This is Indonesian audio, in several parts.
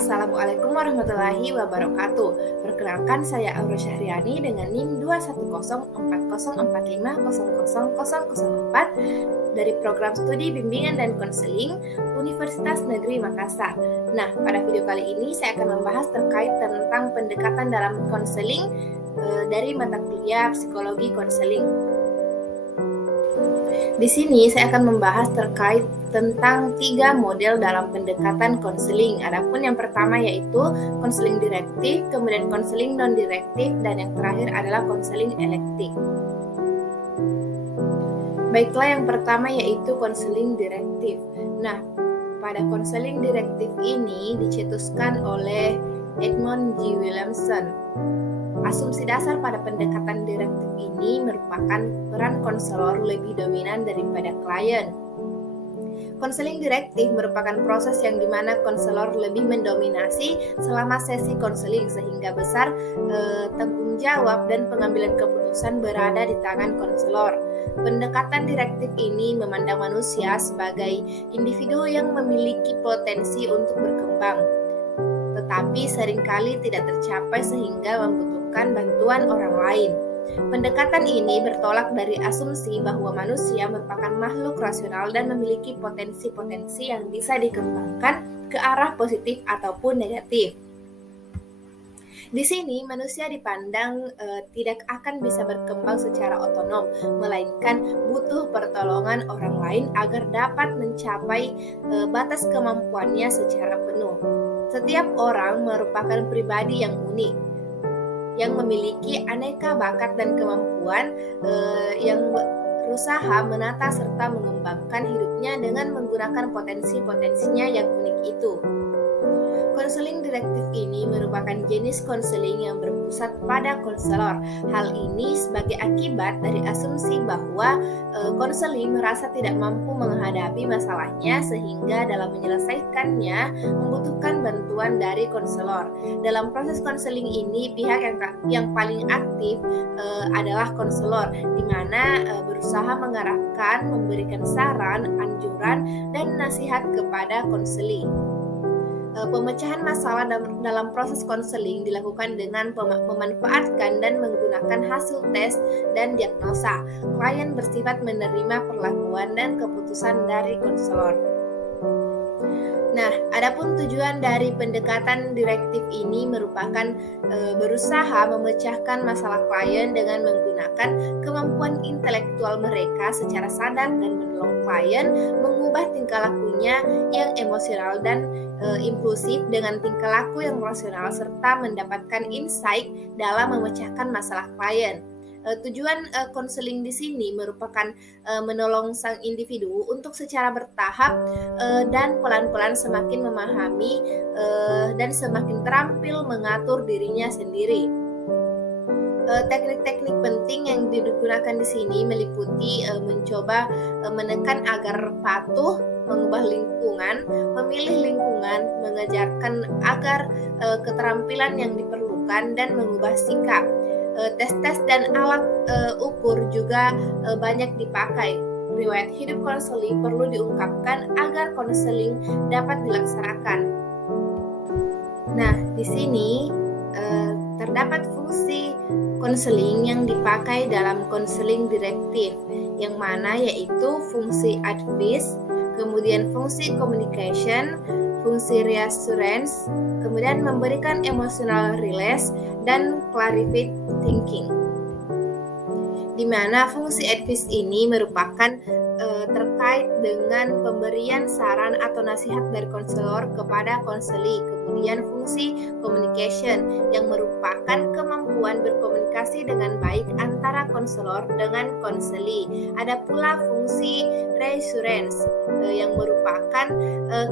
Assalamualaikum warahmatullahi wabarakatuh. Perkenalkan, saya Aura Syahriani dengan NIM 2104045000004 dari Program Studi Bimbingan dan Konseling Universitas Negeri Makassar. Nah, pada video kali ini saya akan membahas terkait tentang pendekatan dalam konseling dari mata kuliah Psikologi Konseling. Di sini saya akan membahas terkait tentang 3 model dalam pendekatan konseling. Adapun yang pertama yaitu konseling direktif, kemudian konseling non-direktif, dan yang terakhir adalah konseling elektif. Baiklah, yang pertama yaitu konseling direktif. Nah, pada konseling direktif ini dicetuskan oleh Edmund G. Williamson. Asumsi dasar pada pendekatan direktif ini merupakan peran konselor lebih dominan daripada klien. Konseling direktif merupakan proses yang dimana konselor lebih mendominasi selama sesi konseling sehingga besar tanggung jawab dan pengambilan keputusan berada di tangan konselor. Pendekatan direktif ini memandang manusia sebagai individu yang memiliki potensi untuk berkembang, tetapi seringkali tidak tercapai sehingga membutuhkan bantuan orang lain. Pendekatan ini bertolak dari asumsi bahwa manusia merupakan makhluk rasional dan memiliki potensi-potensi yang bisa dikembangkan ke arah positif ataupun negatif. Di sini manusia dipandang tidak akan bisa berkembang secara otonom, melainkan butuh pertolongan orang lain agar dapat mencapai batas kemampuannya secara penuh. Setiap orang merupakan pribadi yang unik, yang memiliki aneka bakat dan kemampuan yang berusaha menata serta mengembangkan hidupnya dengan menggunakan potensi-potensinya yang unik itu. Konseling direktif ini merupakan jenis konseling yang berpusat pada konselor. Hal ini sebagai akibat dari asumsi bahwa konseling merasa tidak mampu menghadapi masalahnya sehingga dalam menyelesaikannya membutuhkan bantuan dari konselor. Dalam proses konseling ini pihak yang paling aktif adalah konselor, di mana berusaha mengarahkan, memberikan saran, anjuran, dan nasihat kepada konseli. Pemecahan masalah dalam proses konseling dilakukan dengan memanfaatkan dan menggunakan hasil tes dan diagnosa. Klien bersifat menerima perlakuan dan keputusan dari konselor. Nah, adapun tujuan dari pendekatan direktif ini merupakan berusaha memecahkan masalah klien dengan menggunakan kemampuan intelektual mereka secara sadar dan menolong klien mengubah tingkah lakunya yang emosional dan impulsif dengan tingkah laku yang rasional serta mendapatkan insight dalam memecahkan masalah klien. Tujuan konseling di sini merupakan menolong sang individu untuk secara bertahap dan pelan-pelan semakin memahami dan semakin terampil mengatur dirinya sendiri. Teknik-teknik penting yang digunakan di sini meliputi mencoba menekan agar patuh, mengubah lingkungan, memilih lingkungan, mengajarkan agar keterampilan yang diperlukan, dan mengubah sikap. Tes-tes dan alat ukur juga banyak dipakai. Riwayat hidup konseling perlu diungkapkan agar konseling dapat dilaksanakan. Nah, di sini terdapat fungsi konseling yang dipakai dalam konseling direktif, yang mana yaitu fungsi advice, kemudian fungsi communication, fungsi reassurance, kemudian memberikan emotional release, dan clarified thinking. Di mana fungsi advice ini merupakan terkait dengan pemberian saran atau nasihat dari konselor kepada konseli. Kemudian fungsi communication yang merupakan kemampuan berkomunikasi dengan baik antara konselor dengan konseli. Ada pula fungsi reassurance yang merupakan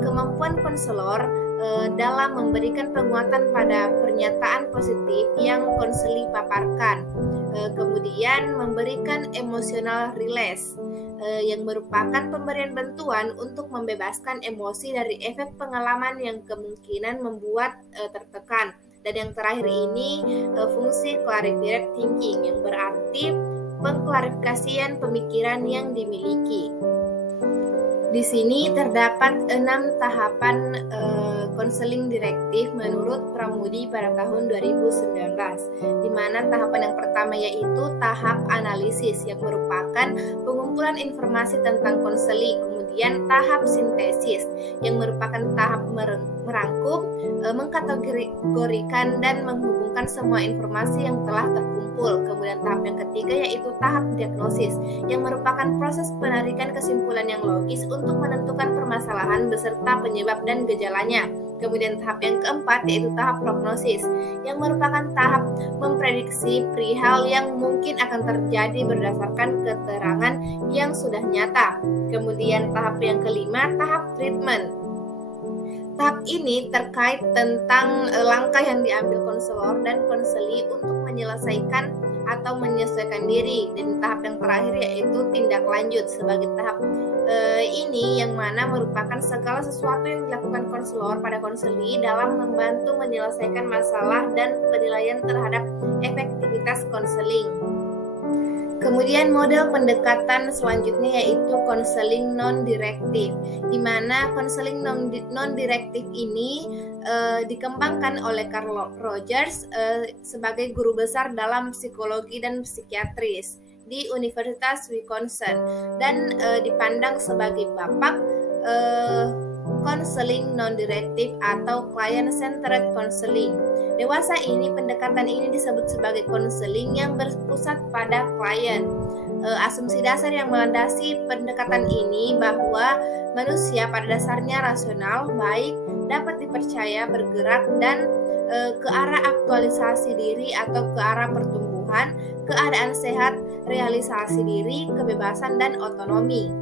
kemampuan konselor dalam memberikan penguatan pada pernyataan positif yang konseli paparkan. Kemudian memberikan emotional release yang merupakan pemberian bantuan untuk membebaskan emosi dari efek pengalaman yang kemungkinan membuat tertekan. Dan yang terakhir ini fungsi clarified thinking yang berarti pengklarifikasian pemikiran yang dimiliki. Di sini terdapat 6 tahapan konseling direktif menurut Pramudi pada tahun 2019, di mana tahapan yang pertama yaitu tahap analisis yang merupakan pengumpulan informasi tentang konseling, kemudian tahap sintesis yang merupakan tahap merangkum, mengkategorikan dan menghubungkan semua informasi yang telah terkumpul. Kemudian tahap yang ketiga yaitu tahap diagnosis yang merupakan proses penarikan kesimpulan yang logis untuk menentukan permasalahan beserta penyebab dan gejalanya. Kemudian tahap yang keempat yaitu tahap prognosis yang merupakan tahap memprediksi perihal yang mungkin akan terjadi berdasarkan keterangan yang sudah nyata. Kemudian tahap yang kelima, tahap treatment. Tahap ini terkait tentang langkah yang diambil konselor dan konseli untuk menyelesaikan atau menyesuaikan diri. Dan tahap yang terakhir yaitu tindak lanjut. Sebagai tahap ini yang mana merupakan segala sesuatu yang dilakukan konselor pada konseli dalam membantu menyelesaikan masalah dan penilaian terhadap efektivitas konseling. Kemudian model pendekatan selanjutnya yaitu konseling non-direktif, di mana konseling non-direktif ini dikembangkan oleh Carl Rogers sebagai guru besar dalam psikologi dan psikiatris di Universitas Wisconsin dan dipandang sebagai bapak konseling non-direktif atau client-centered counseling. Dewasa ini, pendekatan ini disebut sebagai konseling yang berpusat pada klien. Asumsi dasar yang melandasi pendekatan ini bahwa manusia pada dasarnya rasional, baik, dapat dipercaya, bergerak, dan ke arah aktualisasi diri atau ke arah pertumbuhan, keadaan sehat, realisasi diri, kebebasan, dan otonomi.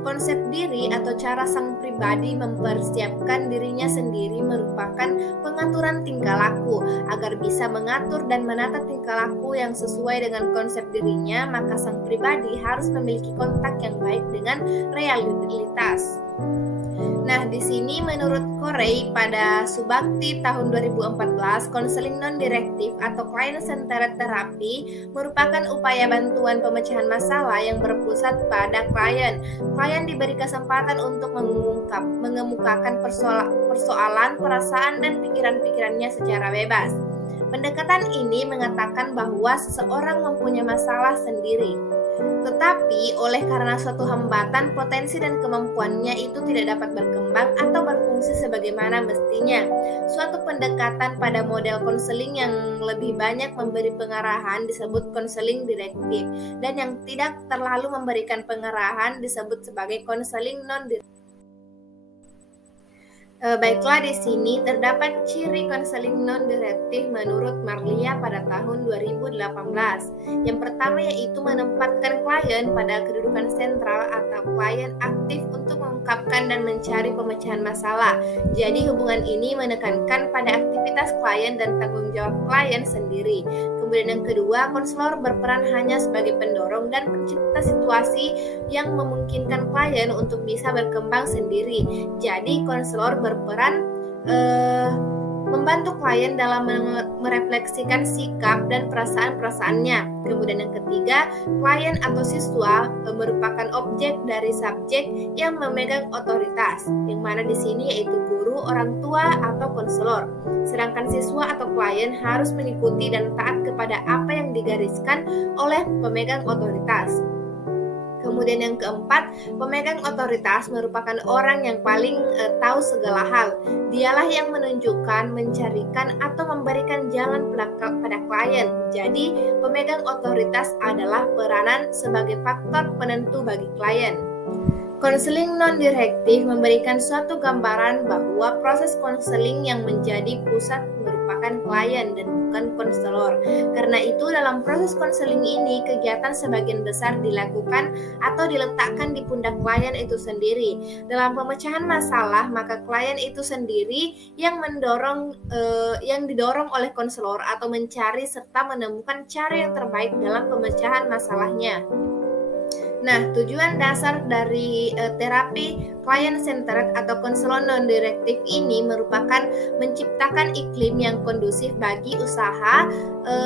Konsep diri atau cara sang pribadi mempersiapkan dirinya sendiri merupakan pengaturan tingkah laku. Agar bisa mengatur dan menata tingkah laku yang sesuai dengan konsep dirinya, maka sang pribadi harus memiliki kontak yang baik dengan realitas. Nah, di sini menurut Corey pada Subakti tahun 2014, konseling non-direktif atau client-centered therapy merupakan upaya bantuan pemecahan masalah yang berpusat pada klien. Klien diberi kesempatan untuk mengemukakan persoalan, perasaan, dan pikiran-pikirannya secara bebas. Pendekatan ini mengatakan bahwa seseorang mempunyai masalah sendiri, tetapi oleh karena suatu hambatan, potensi dan kemampuannya itu tidak dapat berkembang atau berfungsi sebagaimana mestinya. Suatu pendekatan pada model konseling yang lebih banyak memberi pengarahan disebut konseling direktif, dan yang tidak terlalu memberikan pengarahan disebut sebagai konseling non-direktif. Baiklah, di sini terdapat ciri konseling non-direktif menurut Marlia pada tahun 2018. Yang pertama yaitu menempatkan klien pada kedudukan sentral atau klien aktif untuk mengungkapkan dan mencari pemecahan masalah. Jadi hubungan ini menekankan pada aktivitas klien dan tanggung jawab klien sendiri. Kemudian yang kedua, konselor berperan hanya sebagai pendorong dan pencipta situasi yang memungkinkan klien untuk bisa berkembang sendiri. Jadi konselor berperan membantu klien dalam merefleksikan sikap dan perasaan-perasaannya. Kemudian yang ketiga, klien atau siswa merupakan objek dari subjek yang memegang otoritas, yang mana di sini yaitu guru, orang tua, atau konselor. Sedangkan siswa atau klien harus mengikuti dan taat kepada apa yang digariskan oleh pemegang otoritas. Kemudian yang keempat, pemegang otoritas merupakan orang yang paling tahu segala hal. Dialah yang menunjukkan, mencarikan, atau memberikan jalan pada klien. Jadi, pemegang otoritas adalah peranan sebagai faktor penentu bagi klien. Konseling non-direktif memberikan suatu gambaran bahwa proses konseling yang menjadi pusat merupakan klien dan bukan konselor. Karena itu dalam proses konseling ini kegiatan sebagian besar dilakukan atau diletakkan di pundak klien itu sendiri. Dalam pemecahan masalah, maka klien itu sendiri yang didorong oleh konselor atau mencari serta menemukan cara yang terbaik dalam pemecahan masalahnya. Nah, tujuan dasar dari terapi Client-centered atau konselor non-direktif ini merupakan menciptakan iklim yang kondusif bagi usaha,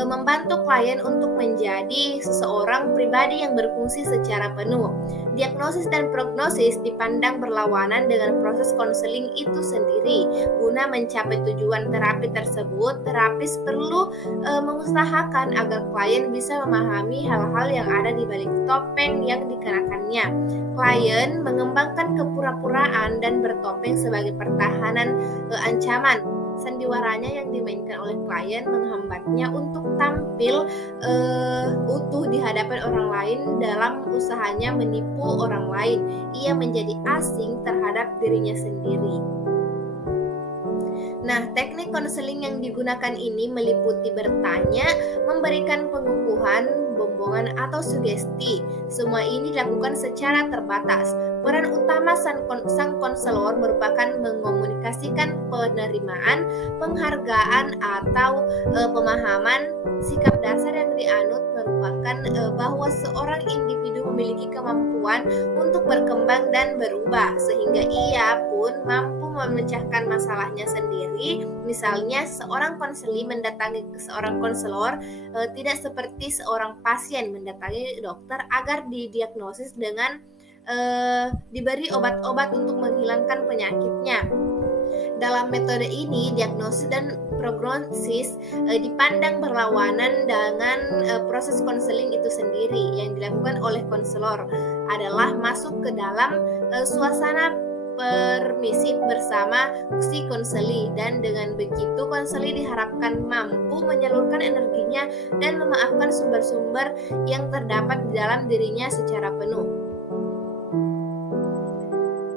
membantu klien untuk menjadi seseorang pribadi yang berfungsi secara penuh. Diagnosis dan prognosis dipandang berlawanan dengan proses konseling itu sendiri. Guna mencapai tujuan terapi tersebut, terapis perlu mengusahakan agar klien bisa memahami hal-hal yang ada di balik topeng yang dikenakannya. Klien mengembangkan kepura-puraan dan bertopeng sebagai pertahanan ancaman. Sandiwaranya yang dimainkan oleh klien menghambatnya untuk tampil utuh di hadapan orang lain dalam usahanya menipu orang lain. Ia menjadi asing terhadap dirinya sendiri. Nah, teknik konseling yang digunakan ini meliputi bertanya, memberikan pengukuhan, bombongan, atau sugesti. Semua ini dilakukan secara terbatas. Peran utama sang konselor merupakan mengomunikasikan penerimaan, penghargaan, atau pemahaman. Sikap dasar yang dianut merupakan bahwa seorang individu memiliki kemampuan untuk berkembang dan berubah, sehingga ia pun mampu memecahkan masalahnya sendiri. Misalnya, seorang konseli mendatangi seorang konselor tidak seperti seorang pasien mendatangi dokter agar didiagnosis dengan diberi obat-obat untuk menghilangkan penyakitnya. Dalam metode ini, diagnosis dan prognosis dipandang berlawanan dengan proses konseling itu sendiri. Yang dilakukan oleh konselor adalah masuk ke dalam suasana permisif bersama si konseli, dan dengan begitu konseli diharapkan mampu menyalurkan energinya dan memaafkan sumber-sumber yang terdapat di dalam dirinya secara penuh.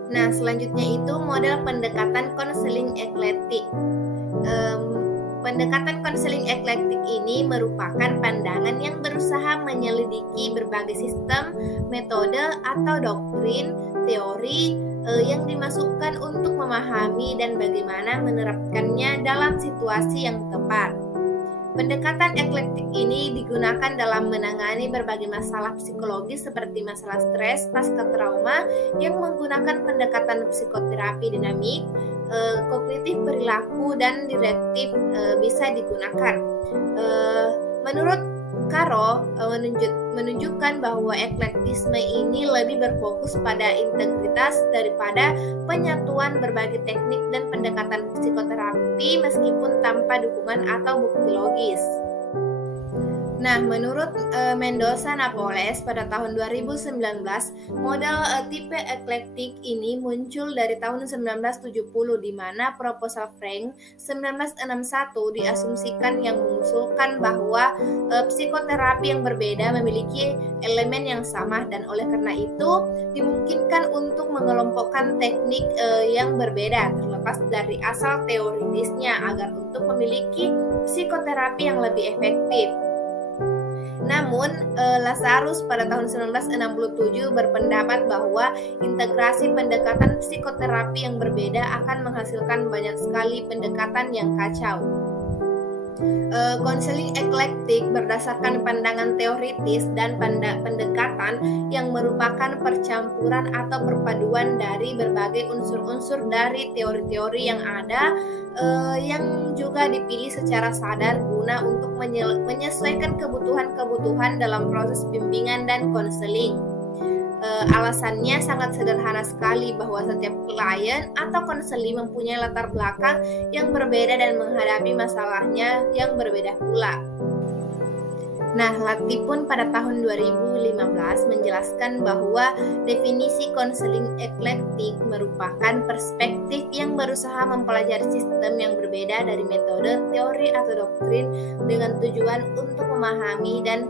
Nah, selanjutnya itu model pendekatan konseling eklektik. Pendekatan konseling eklektik ini merupakan pandangan yang berusaha menyelidiki berbagai sistem, metode, atau doktrin, teori yang dimasukkan untuk memahami dan bagaimana menerapkannya dalam situasi yang tepat. Pendekatan eklektik ini digunakan dalam menangani berbagai masalah psikologis seperti masalah stres pasca trauma yang menggunakan pendekatan psikoterapi dinamik, kognitif perilaku, dan direktif bisa digunakan. Menurut Caro menunjukkan bahwa eklektisme ini lebih berfokus pada integritas daripada penyatuan berbagai teknik dan pendekatan psikoterapi meskipun tanpa dukungan atau bukti logis. Nah, menurut Mendoza Napoles pada tahun 2019, model tipe eklektik ini muncul dari tahun 1970 di mana proposal Frank 1961 diasumsikan yang mengusulkan bahwa psikoterapi yang berbeda memiliki elemen yang sama, dan oleh karena itu dimungkinkan untuk mengelompokkan teknik yang berbeda terlepas dari asal teoritisnya agar untuk memiliki psikoterapi yang lebih efektif. Namun, Lazarus pada tahun 1967 berpendapat bahwa integrasi pendekatan psikoterapi yang berbeda akan menghasilkan banyak sekali pendekatan yang kacau. Konseling eklektik berdasarkan pandangan teoritis dan pendekatan yang merupakan percampuran atau perpaduan dari berbagai unsur-unsur dari teori-teori yang ada, yang juga dipilih secara sadar guna untuk menyesuaikan kebutuhan-kebutuhan dalam proses bimbingan dan konseling. Alasannya sangat sederhana sekali, bahwa setiap klien atau konseli mempunyai latar belakang yang berbeda dan menghadapi masalahnya yang berbeda pula. Nah, Lati pun pada tahun 2015 menjelaskan bahwa definisi konseling eklektik merupakan perspektif yang berusaha mempelajari sistem yang berbeda dari metode, teori, atau doktrin dengan tujuan untuk memahami dan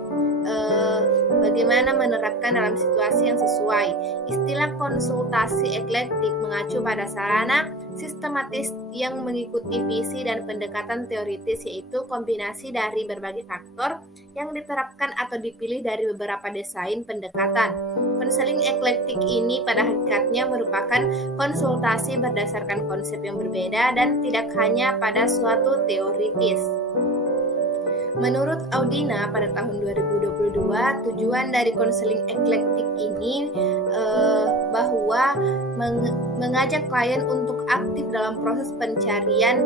bagaimana menerapkan dalam situasi yang sesuai. Istilah konsultasi eklektik mengacu pada sarana sistematis yang mengikuti visi dan pendekatan teoritis, yaitu kombinasi dari berbagai faktor yang diterapkan atau dipilih dari beberapa desain pendekatan. Konseling eklektik ini pada hakikatnya merupakan konsultasi berdasarkan konsep yang berbeda dan tidak hanya pada suatu teoritis. Menurut Audina pada tahun 2022, tujuan dari konseling eklektik ini bahwa mengajak klien untuk aktif dalam proses pencarian,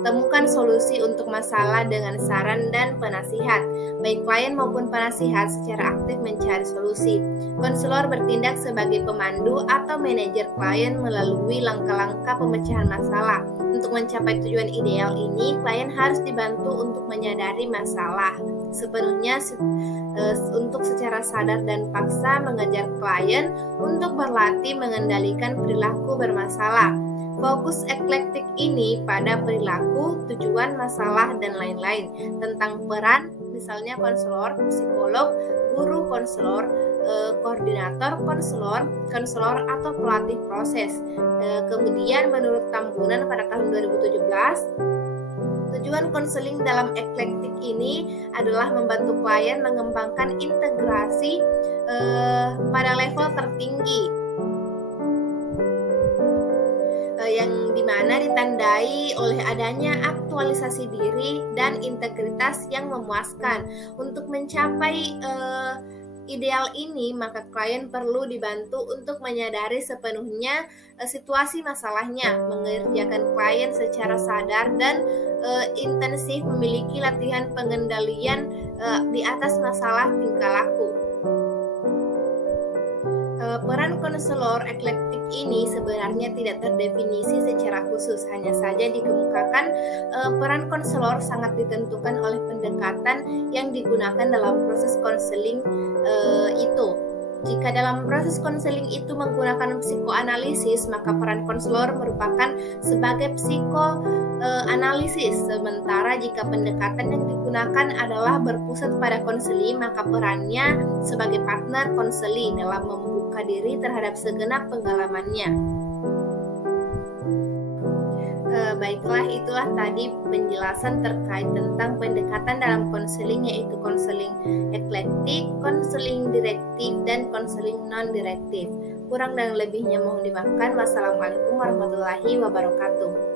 temukan solusi untuk masalah dengan saran dan penasihat. Baik klien maupun penasihat secara aktif mencari solusi. Konselor bertindak sebagai pemandu atau manajer klien melalui langkah-langkah pemecahan masalah. Untuk mencapai tujuan ideal ini, klien harus dibantu untuk menyadari masalah sepenuhnya, untuk secara sadar dan paksa mengejar klien untuk berlatih mengendalikan perilaku bermasalah. Fokus eklektik ini pada perilaku, tujuan, masalah, dan lain-lain. Tentang peran, misalnya konselor, psikolog, guru konselor, koordinator konselor atau pelatih proses. Kemudian menurut Tambunan pada tahun 2017, tujuan konseling dalam eklektik ini adalah membantu klien mengembangkan integrasi pada level tertinggi, yang dimana ditandai oleh adanya aktualisasi diri dan integritas yang memuaskan. Untuk mencapai ideal ini, maka klien perlu dibantu untuk menyadari sepenuhnya situasi masalahnya, mengerjakan klien secara sadar dan intensif, memiliki latihan pengendalian di atas masalah tingkah laku. Peran konselor eklektik ini sebenarnya tidak terdefinisi secara khusus, hanya saja dikemukakan peran konselor sangat ditentukan oleh pendekatan yang digunakan dalam proses konseling itu. Jika dalam proses konseling itu menggunakan psikoanalisis, maka peran konselor merupakan sebagai psikoanalisis. Sementara jika pendekatan yang digunakan adalah berpusat pada konseling, maka perannya sebagai partner konseling dalam membuka diri terhadap segenap pengalamannya. Baiklah, itulah tadi penjelasan terkait tentang pendekatan dalam konseling, yaitu konseling eklektik, konseling direktif, dan konseling non-direktif. Kurang dan lebihnya mohon dimaafkan. Wassalamualaikum warahmatullahi wabarakatuh.